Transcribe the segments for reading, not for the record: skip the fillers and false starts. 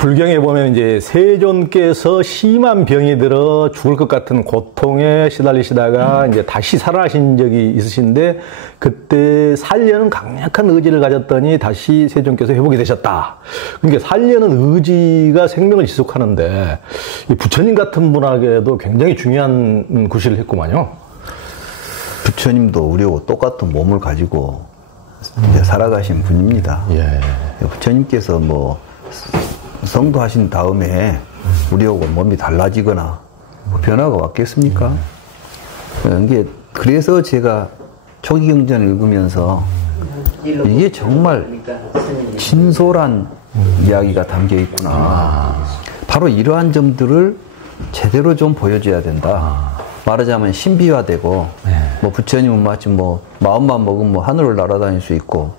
불경에 보면 이제 세존께서 심한 병이 들어 죽을 것 같은 고통에 시달리시다가 이제 다시 살아나신 적이 있으신데 그때 살려는 강력한 의지를 가졌더니 다시 세존께서 회복이 되셨다. 그러니까 살려는 의지가 생명을 지속하는데 이 부처님 같은 분에게도 굉장히 중요한 구실을 했구만요. 부처님도 우리하고 똑같은 몸을 가지고 이제 살아가신 분입니다. 예. 부처님께서 뭐 성도하신 다음에 우리하고 몸이 달라지거나 뭐 변화가 왔겠습니까? 이게 그래서 제가 초기경전을 읽으면서 이게 정말 진솔한 이야기가 담겨 있구나. 바로 이러한 점들을 제대로 좀 보여줘야 된다. 말하자면 신비화되고 뭐 부처님은 마치 뭐 마음만 먹으면 뭐 하늘을 날아다닐 수 있고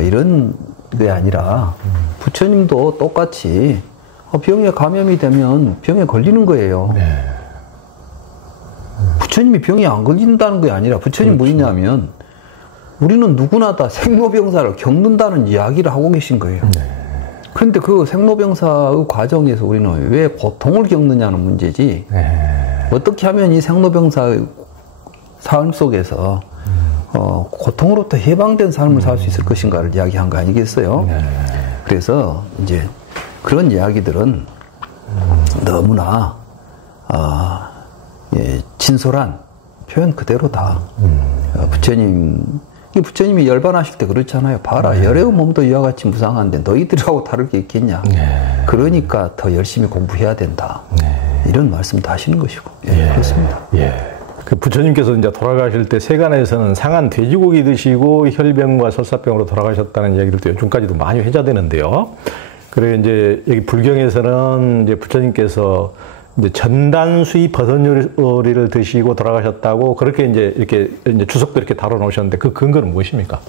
이런 게 아니라 부처님도 똑같이 병에 감염이 되면 병에 걸리는 거예요. 부처님이 병에 안 걸린다는 게 아니라 부처님 뭐냐면 우리는 누구나 다 생로병사를 겪는다는 이야기를 하고 계신 거예요. 그런데 그 생로병사의 과정에서 우리는 왜 고통을 겪느냐는 문제지 어떻게 하면 이 생로병사의 삶 속에서 고통으로부터 해방된 삶을 살 수 있을 것인가를 이야기한 거 아니겠어요? 그래서 이제 그런 이야기들은 너무나 진솔한 표현 그대로다. 부처님이 열반하실 때 그렇잖아요. 봐라, 열의 몸도 이와 같이 무상한데 너희들하고 다를 게 있겠냐. 그러니까 더 열심히 공부해야 된다. 이런 말씀도 하시는 것이고. 그렇습니다. 그 부처님께서 이제 돌아가실 때 세간에서는 상한 돼지고기 드시고 혈병과 설사병으로 돌아가셨다는 이야기를 요즘까지도 많이 회자되는데요. 그리고 이제 여기 불경에서는 이제 부처님께서 이제 전단수이 버섯요리를 드시고 돌아가셨다고 그렇게 이제 이렇게 이제 주석도 이렇게 다뤄 놓으셨는데 그 근거는 무엇입니까?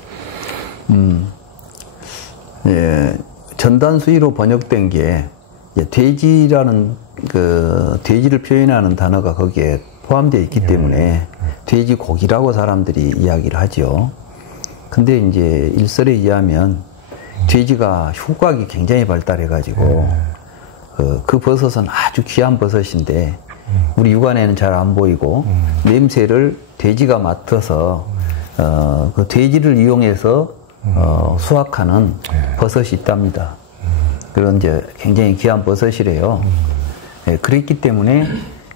전단수이로 번역된 게 돼지라는 그 돼지를 표현하는 단어가 거기에 포함되어 있기 때문에 돼지고기라고 사람들이 이야기를 하죠. 근데 이제 일설에 의하면 돼지가 후각이 굉장히 발달해가지고 그 버섯은 아주 귀한 버섯인데 우리 육안에는 잘 안 보이고 냄새를 돼지가 맡아서 그 돼지를 이용해서 수확하는 버섯이 있답니다. 그런 이제 굉장히 귀한 버섯이래요. 그랬기 때문에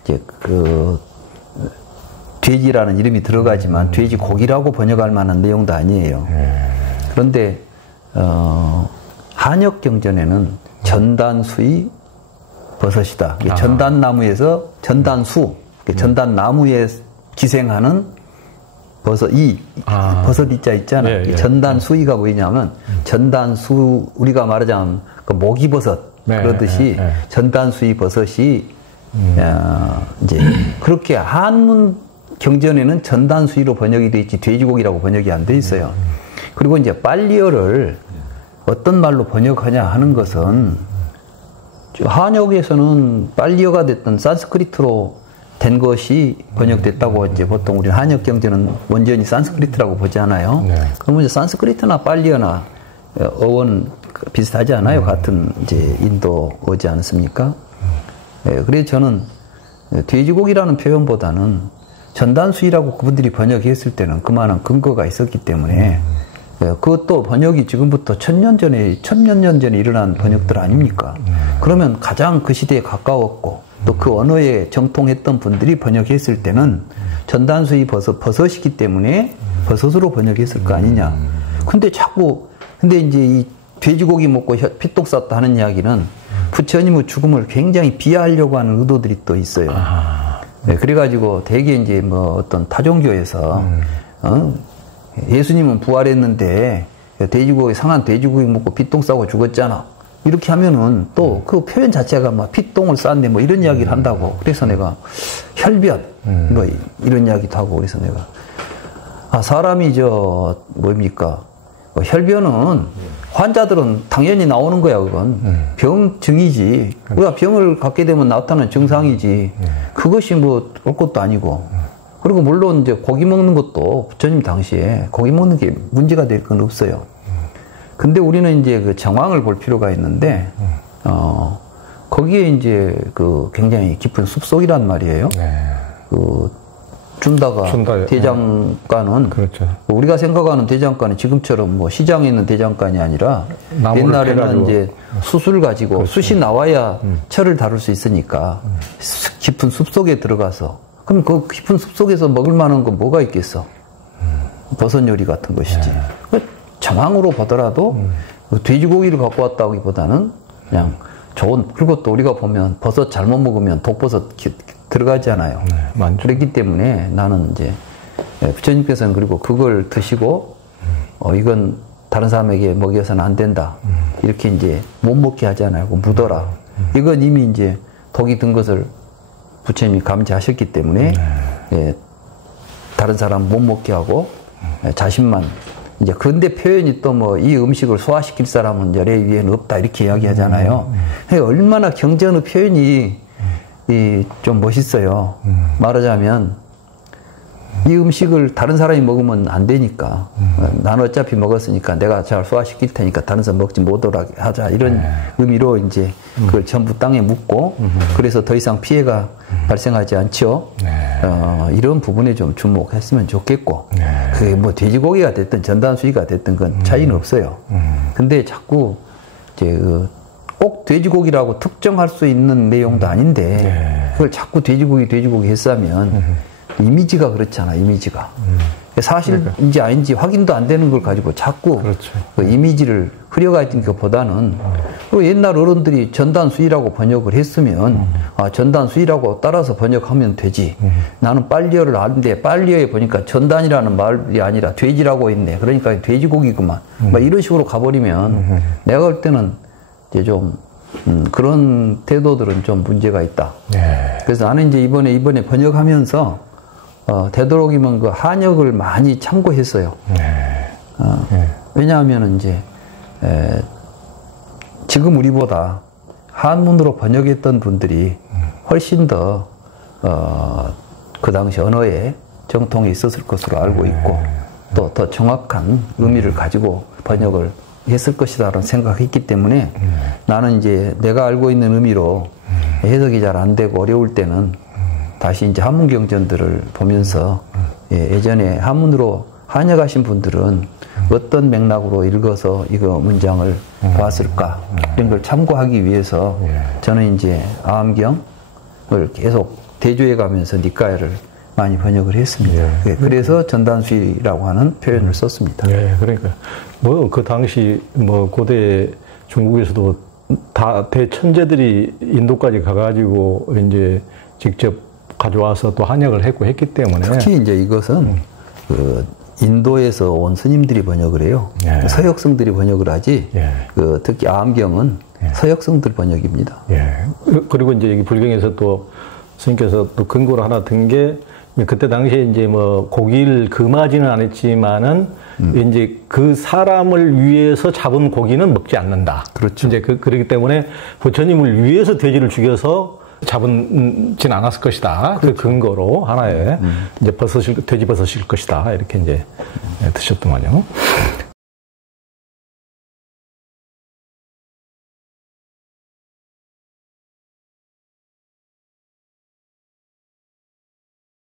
이제 그 돼지라는 이름이 들어가지만 돼지고기라고 번역할 만한 내용도 아니에요. 그런데 한역 경전에는 전단수의 버섯이다. 전단나무에서 전단수, 전단나무에 기생하는 버섯, 버섯 이자 있잖아. 전단수이가 뭐냐면 전단수, 우리가 말하자면 그 모기버섯 그러듯이 전단수의 버섯이 이제 그렇게 한문 경전에는 전단수이로 번역이 돼 있지 돼지고기라고 번역이 안 돼 있어요. 그리고 이제 빨리어를 어떤 말로 번역하냐 하는 것은 한역에서는 빨리어가 됐던 산스크리트로 된 것이 번역됐다고 이제 보통 우리 한역 경전은 원전이 산스크리트라고 보잖아요. 그러면 이제 산스크리트나 빨리어나 어원 비슷하지 않아요? 같은 이제 인도어지 않습니까? 그래서 저는 돼지고기라는 표현보다는 전단수이라고 그분들이 번역했을 때는 그만한 근거가 있었기 때문에 그것도 번역이 지금부터 천년 전에 일어난 번역들 아닙니까? 그러면 가장 그 시대에 가까웠고 또 그 언어에 정통했던 분들이 번역했을 때는 전단수이 버섯이기 때문에 버섯으로 번역했을 거 아니냐. 근데 이제 이 돼지고기 먹고 피똥 쌌다 하는 이야기는 부처님의 죽음을 굉장히 비하하려고 하는 의도들이 또 있어요. 그래가지고 대개 이제 뭐 어떤 타종교에서 예수님은 부활했는데 상한 돼지고기 먹고 피똥 싸고 죽었잖아. 이렇게 하면은 또 그 표현 자체가 막 피똥을 쌌네 뭐 이런 이야기를 한다고. 그래서 내가 혈변 뭐 이런 이야기도 하고 그래서 내가 사람이 뭡니까? 혈변은 환자들은 당연히 나오는 거야, 그건. 병증이지. 우리가 병을 갖게 되면 나타나는 증상이지. 그것이 뭐 올 것도 아니고. 그리고 물론 이제 고기 먹는 것도 부처님 당시에 고기 먹는 게 문제가 될 건 없어요. 근데 우리는 이제 그 정황을 볼 필요가 있는데 거기에 이제 그 굉장히 깊은 숲속이란 말이에요. 그 준다가 대장간은 그렇죠. 우리가 생각하는 대장간은 지금처럼 뭐 시장에 있는 대장간이 아니라 옛날에는 이제 숯을 가지고 그렇죠. 숯이 나와야 철을 다룰 수 있으니까 깊은 숲속에 들어가서 그럼 그 깊은 숲속에서 먹을 만한 건 뭐가 있겠어? 버섯 요리 같은 것이지. 정황으로 보더라도 돼지고기를 갖고 왔다기보다는 그냥 좋은, 그리고 또 우리가 보면 버섯 잘못 먹으면 독버섯 들어가잖아요. 그렇기 때문에 나는 이제 부처님께서는 그리고 그걸 드시고 이건 다른 사람에게 먹여서는 안 된다. 이렇게 이제 못 먹게 하지 않아요. 묻어라. 이건 이미 이제 독이 든 것을 부처님이 감지하셨기 때문에 다른 사람 못 먹게 하고 자신만 이제 그런데 표현이 또 뭐 이 음식을 소화시킬 사람은 열애 위에는 없다 이렇게 이야기하잖아요. 얼마나 경전의 표현이 좀 멋있어요. 말하자면 이 음식을 다른 사람이 먹으면 안 되니까 나는 어차피 먹었으니까 내가 잘 소화시킬 테니까 다른 사람 먹지 못하게 하자 이런 의미로 이제 그걸 전부 땅에 묻고 그래서 더 이상 피해가 발생하지 않죠. 이런 부분에 좀 주목했으면 좋겠고 그게 뭐 돼지고기가 됐든 전단수위가 됐든 그건 차이는 없어요. 근데 자꾸 이제 꼭 돼지고기라고 특정할 수 있는 내용도 아닌데 그걸 자꾸 돼지고기 했으면 이미지가 그렇잖아. 이미지가 사실인지 아닌지 확인도 안 되는 걸 가지고 자꾸 그렇죠. 그 이미지를 흐려가지는 것보다는 그리고 옛날 어른들이 전단수위라고 번역을 했으면 전단수위라고 따라서 번역하면 되지. 나는 빨리어를 아는데 빨리어에 보니까 전단이라는 말이 아니라 돼지라고 있네. 그러니까 돼지고기구만. 막 이런 식으로 가버리면 내가 볼 때는 이제 좀 그런 태도들은 좀 문제가 있다. 그래서 나는 이제 이번에 번역하면서 되도록이면 그 한역을 많이 참고했어요. 왜냐하면 이제 지금 우리보다 한문으로 번역했던 분들이 훨씬 더 그 당시 언어에 정통이 있었을 것으로 알고 있고 또 더 정확한 의미를 가지고 번역을 했을 것이다라는 생각했기 때문에 나는 이제 내가 알고 있는 의미로 해석이 잘 안 되고 어려울 때는 다시 이제 한문 경전들을 보면서 예전에 한문으로 한역하신 분들은 어떤 맥락으로 읽어서 이거 문장을 봤을까 이런 걸 참고하기 위해서 저는 이제 아함경을 계속 대조해 가면서 니까야를 많이 번역을 했습니다. 그래서 전단수위라고 하는 표현을 썼습니다. 그러니까 뭐 그 당시 뭐 고대 중국에서도 다 대천재들이 인도까지 가가지고 이제 직접 가져와서 또 한역을 했기 때문에 특히 이제 이것은 그 인도에서 온 스님들이 번역을 해요. 서역성들이 번역을 하지. 그 특히 아함경은 서역성들 번역입니다. 그리고 이제 여기 불경에서 또 스님께서 또 근거로 하나 든 게 그때 당시에 이제 뭐 고기를 금하지는 않았지만은 이제 그 사람을 위해서 잡은 고기는 먹지 않는다. 그렇죠. 이제 그렇기 때문에 부처님을 위해서 돼지를 죽여서 잡은진 않았을 것이다. 그렇죠. 그 근거로 하나의 이제 돼지버섯일 것이다. 이렇게 이제 드셨더만요.